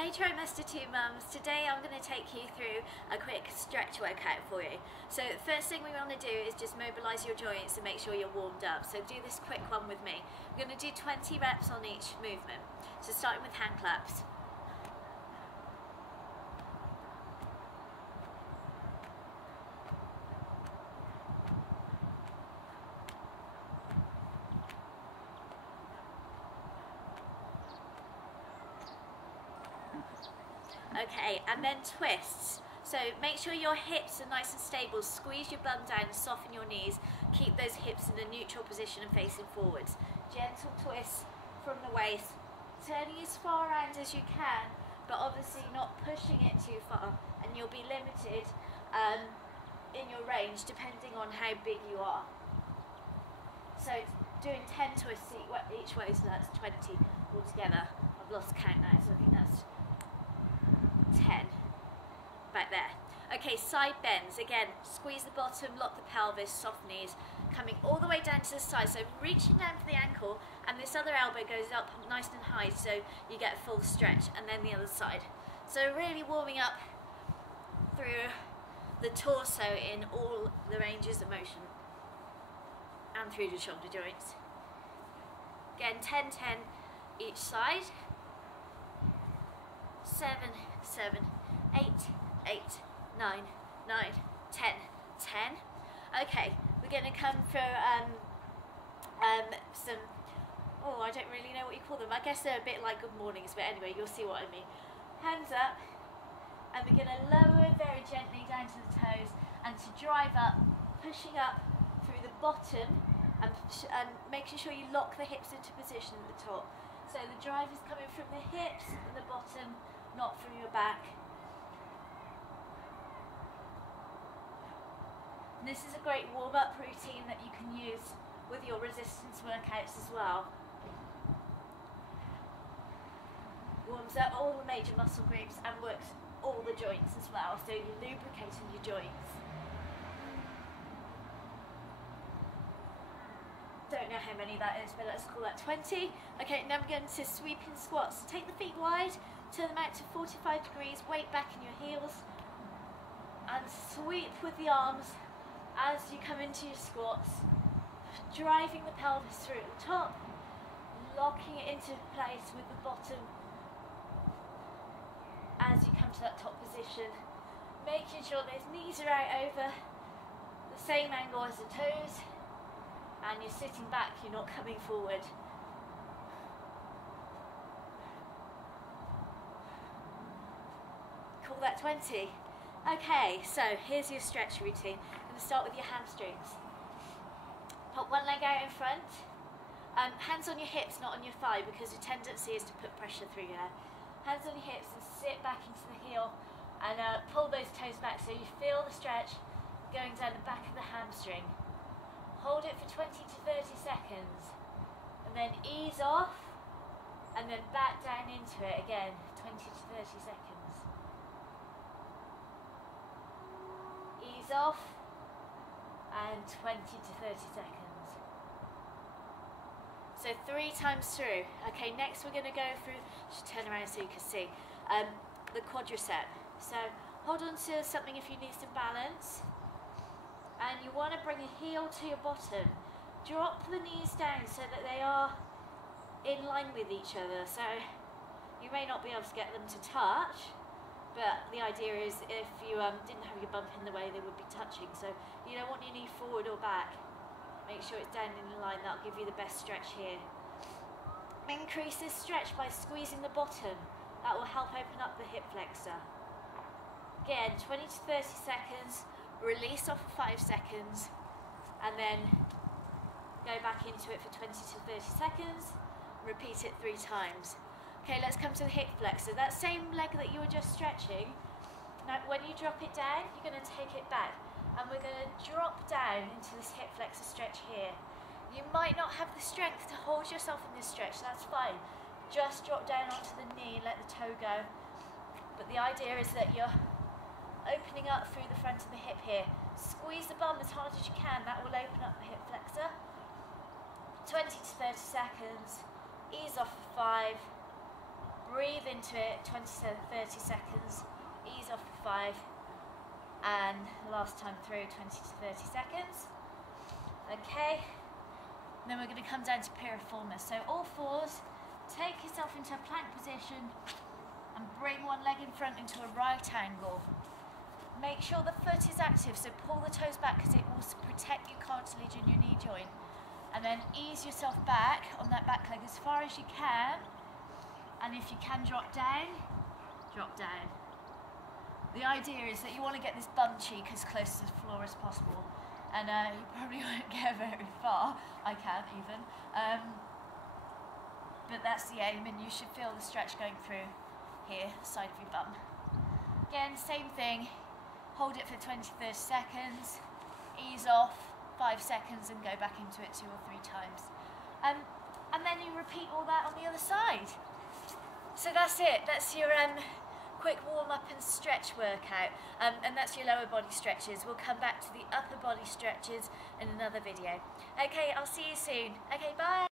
Hey Trimester 2 mums, today I'm going to take you through a quick stretch workout for you. So first thing we want to do is just mobilise your joints and make sure you're warmed up. So do this quick one with me. We're going to do 20 reps on each movement. So starting with hand claps. Okay, and then twists. So make sure your hips are nice and stable, squeeze your bum down, soften your knees, keep those hips in a neutral position and facing forwards. Gentle twists from the waist, turning as far around as you can, but obviously not pushing it too far, and you'll be limited in your range depending on how big you are. So doing 10 twists each way, so that's 20 altogether. I've lost count now, so I think that's 10 back there. Okay, side bends. Again, squeeze the bottom, lock the pelvis, soft knees, coming all the way down to the side. So reaching down for the ankle, and this other elbow goes up nice and high, so you get a full stretch, and then the other side. So really warming up through the torso in all the ranges of motion, and through the shoulder joints. Again, 10, 10 each side. 7, 7, 8, 8, 9, 9, 10, 10. Okay, we're going to come for some, I don't really know what you call them. I guess they're a bit like good mornings, but anyway, you'll see what I mean. Hands up, and we're going to lower very gently down to the toes, and to drive up, pushing up through the bottom, and making sure you lock the hips into position at the top. So the drive is coming from the hips and the bottom, not from your back. And this is a great warm-up routine that you can use with your resistance workouts as well. Warms up all the major muscle groups and works all the joints as well, so you're lubricating your joints. Don't know how many that is, but let's call that 20. Okay, now we're going to sweeping squats. Take the feet wide, turn them out to 45 degrees, weight back in your heels, and sweep with the arms as you come into your squats, driving the pelvis through at the top, locking it into place with the bottom as you come to that top position, making sure those knees are out over the same angle as the toes, and you're sitting back, you're not coming forward. Call that 20. Okay, so here's your stretch routine. I'm going to start with your hamstrings. Put one leg out in front, hands on your hips, not on your thigh, because your tendency is to put pressure through your hair. Hands on your hips and sit back into the heel, and pull those toes back so you feel the stretch going down the back of the hamstring. Hold it for 20 to 30 seconds, and then ease off, and then back down into it again, 20 to 30 seconds. Ease off, and 20 to 30 seconds. So 3 times through. Okay, next we're going to go through, just turn around so you can see, the quadricep. So hold on to something if you need some balance. And you want to bring a heel to your bottom. Drop the knees down so that they are in line with each other. So you may not be able to get them to touch, but the idea is if you didn't have your bump in the way, they would be touching. So you don't want your knee forward or back. Make sure it's down in line. That'll give you the best stretch here. Increase this stretch by squeezing the bottom. That will help open up the hip flexor. Again, 20 to 30 seconds. Release off for 5 seconds, and then go back into it for 20 to 30 seconds. Repeat it 3 times. Okay, let's come to the hip flexor. That same leg that you were just stretching, now when you drop it down, you're going to take it back, and we're going to drop down into this hip flexor stretch here. You might not have the strength to hold yourself in this stretch, that's fine. Just drop down onto the knee and let the toe go. But the idea is that you're opening up through the front of the hip here. Squeeze the bum as hard as you can, that will open up the hip flexor. 20 to 30 seconds, ease off for 5, breathe into it, 20 to 30 seconds, ease off for 5, and last time through, 20 to 30 seconds. Okay, then we're going to come down to piriformis. So all fours, take yourself into a plank position and bring one leg in front into a right angle. Make sure the foot is active, so pull the toes back because it will protect your cartilage in your knee joint. And then ease yourself back on that back leg as far as you can. And if you can drop down, drop down. The idea is that you want to get this bum cheek as close to the floor as possible. And you probably won't get very far, I can't even. But that's the aim, and you should feel the stretch going through here, side of your bum. Again, same thing. Hold it for 20 to 30 seconds, ease off 5 seconds and go back into it 2 or 3 times. And then you repeat all that on the other side. So that's it, that's your quick warm up and stretch workout. And that's your lower body stretches. We'll come back to the upper body stretches in another video. Okay, I'll see you soon. Okay, bye.